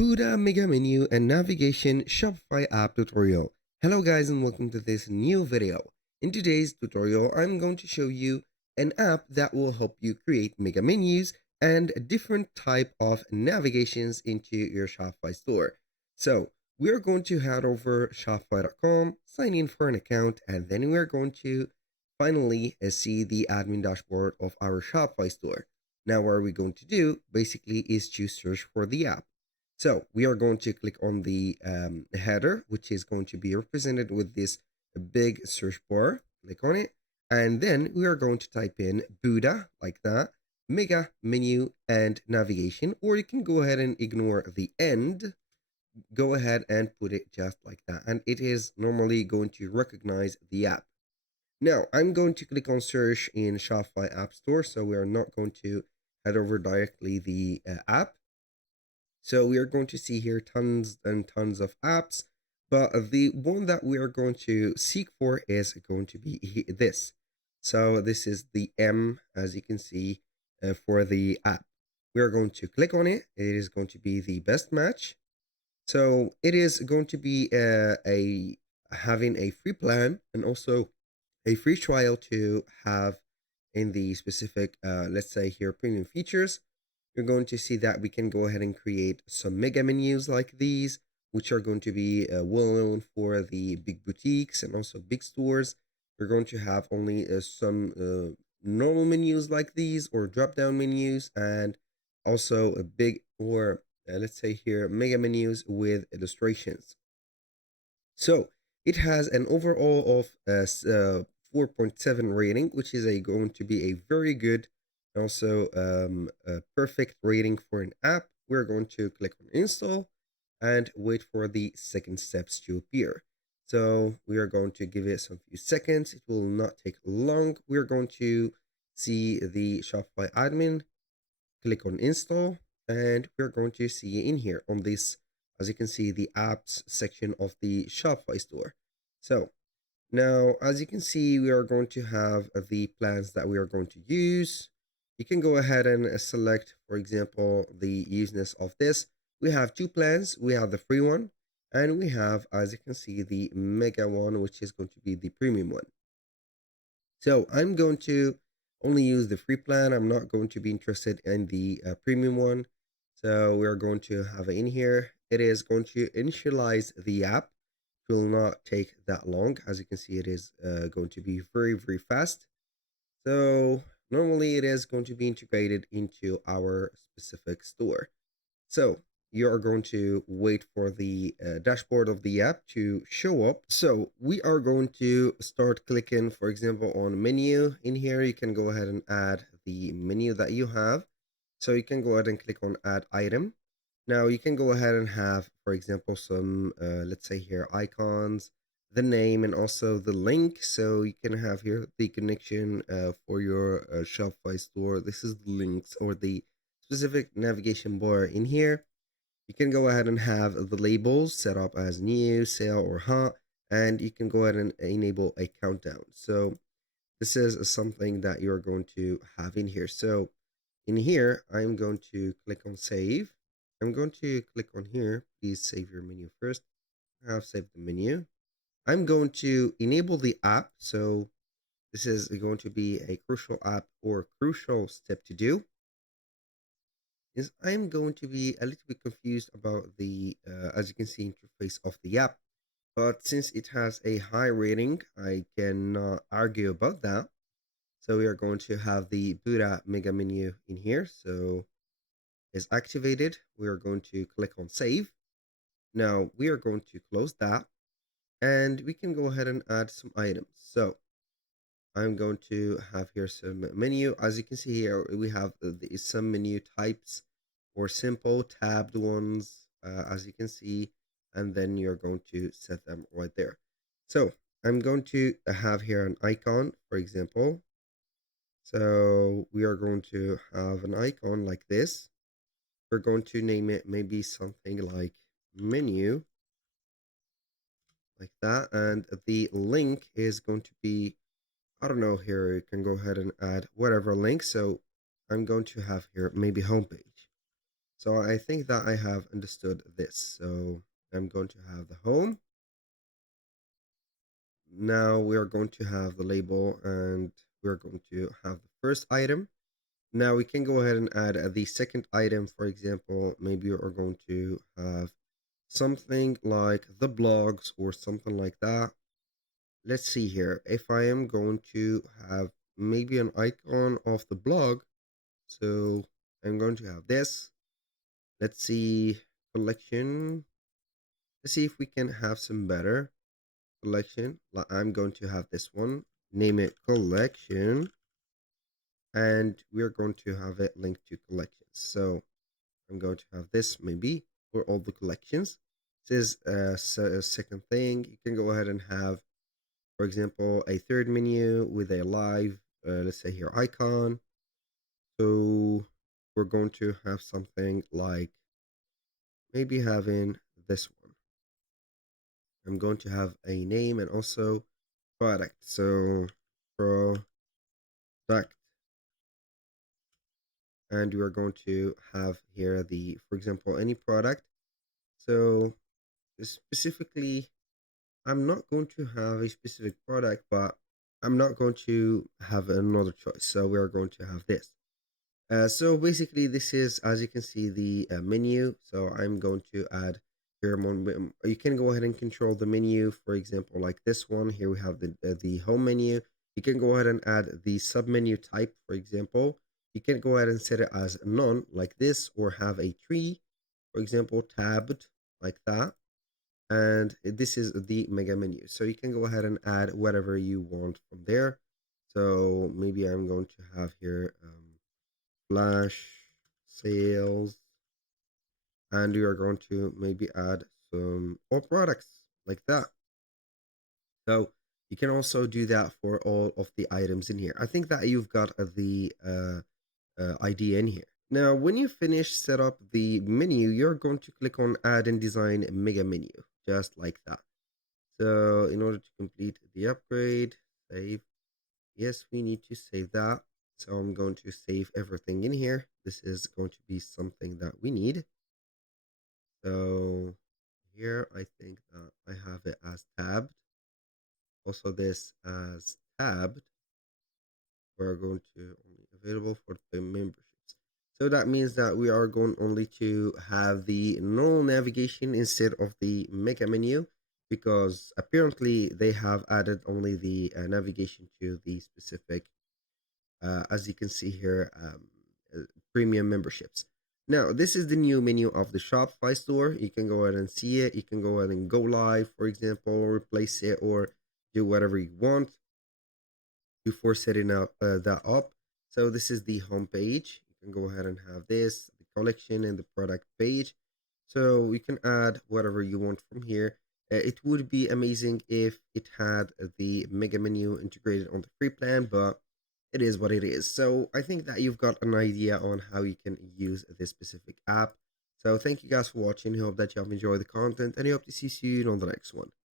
Buddha Mega Menu and Navigation Shopify app tutorial. Hello guys and welcome to this new video. In today's tutorial, I'm going to show you an app that will help you create mega menus and different type of navigations into your Shopify store. So we're going to head over shopify.com, sign in for an account, and then we're going to finally see the admin dashboard of our Shopify store. Now what are we going to do basically is to search for the app. So we are going to click on the header, which is going to be represented with this big search bar. Click on it. And then we are going to type in Buddha, like that, mega menu and navigation, or you can go ahead and ignore the end. Go ahead and put it just like that. And it is normally going to recognize the app. Now I'm going to click on search in Shopify App Store. So we are not going to head over directly the app. So we are going to see here tons and tons of apps, but the one that we are going to seek for is going to be this. So this is the M, as you can see, for the app. We are going to click on it. It is going to be the best match. So it is going to be having a free plan and also a free trial to have in the specific, let's say here, premium features. You're going to see that we can go ahead and create some mega menus like these, which are going to be well known for the big boutiques and also big stores. We're going to have only some normal menus like these or drop down menus, and also a big or let's say here mega menus with illustrations. So it has an overall of 4.7 rating, which is going to be a very good, also a perfect rating for an app. We're going to click on install and wait for the second steps to appear. So we are going to give it some few seconds. It will not take long. We're going to see the Shopify admin, click on install, and we're going to see in here on this, as you can see, the apps section of the Shopify store. So now, as you can see, we are going to have the plans that we are going to use. You can go ahead and select, for example, the useness of this. We have two plans. We have the free one, and we have, as you can see, the mega one, which is going to be the premium one. So I'm going to only use the free plan. I'm not going to be interested in the premium one. So we're going to have it in here. It is going to initialize the app. It will not take that long. As you can see, it is going to be very, very fast. So normally it is going to be integrated into our specific store. So you are going to wait for the dashboard of the app to show up. So we are going to start clicking, for example, on menu. In here, you can go ahead and add the menu that you have. So you can go ahead and click on add item. Now you can go ahead and have, for example, some, let's say here, icons, the name, and also the link. So you can have here the connection for your Shopify store. This is the links or the specific navigation bar in here. You can go ahead and have the labels set up as new, sale, or hot, and you can go ahead and enable a countdown. So this is something that you're going to have in here. So in here, I'm going to click on save. I'm going to click on here. Please save your menu first. I have saved the menu. I'm going to enable the app. So this is going to be a crucial app or crucial step to do. Is I'm going to be a little bit confused about the, as you can see, interface of the app. But since it has a high rating, I cannot argue about that. So we are going to have the Buddha mega menu in here. So is activated. We are going to click on save. Now we are going to close that and we can go ahead and add some items. So I'm going to have here some menu. As you can see here, we have some menu types or simple tabbed ones, as you can see, and then you're going to set them right there. So I'm going to have here an icon, for example. So we are going to have an icon like this. We're going to name it maybe something like menu, like that. And the link is going to be, I don't know, here you can go ahead and add whatever link. So I'm going to have here maybe homepage. So I think that I have understood this. So I'm going to have the home. Now we are going to have the label and we're going to have the first item. Now we can go ahead and add the second item. For example, maybe we're going to have something like the blogs or something like that. Let's see here. If I am going to have maybe an icon of the blog, so I'm going to have this. Let's see, collection. Let's see if we can have some better collection. I'm going to have this one. Name it collection, and we're going to have it linked to collections. So I'm going to have this maybe for all the collections. This is a second thing. You can go ahead and have, for example, a third menu with a live, let's say here, icon. So we're going to have something like maybe having this one. I'm going to have a name and also product. So product, and we are going to have here the, for example, any product. So specifically, I'm not going to have a specific product, but I'm not going to have another choice. So we are going to have this. So basically, this is, as you can see, the menu. So I'm going to add here. You can go ahead and control the menu. For example, like this one here, we have the home menu. You can go ahead and add the sub menu type. For example, you can go ahead and set it as none, like this, or have a tree. For example, tabbed, like that. And this is the mega menu. So you can go ahead and add whatever you want from there. So maybe I'm going to have here. Flash sales, and we are going to maybe add some all products like that. So you can also do that for all of the items in here. I think that you've got the idea in here. Now, when you finish set up the menu, you're going to click on add and design mega menu, just like that. So in order to complete the upgrade, save. Yes, we need to save that. So I'm going to save everything in here. This is going to be something that we need. So here I think that I have it as tabbed. Also this as tabbed. We're going to only available for the memberships. So that means that we are going only to have the normal navigation instead of the mega menu, because apparently they have added only the navigation to the specific, as you can see here, uh, premium memberships. Now, this is the new menu of the Shopify store. You can go ahead and see it. You can go ahead and go live, for example, replace it, or do whatever you want before setting up that up. So this is the home page. You can go ahead and have this, the collection and the product page. So you can add whatever you want from here. It would be amazing if it had the mega menu integrated on the free plan, but it is what it is. So I think that you've got an idea on how you can use this specific app. So thank you guys for watching. I hope that you have enjoyed the content, and I hope to see you soon on the next one.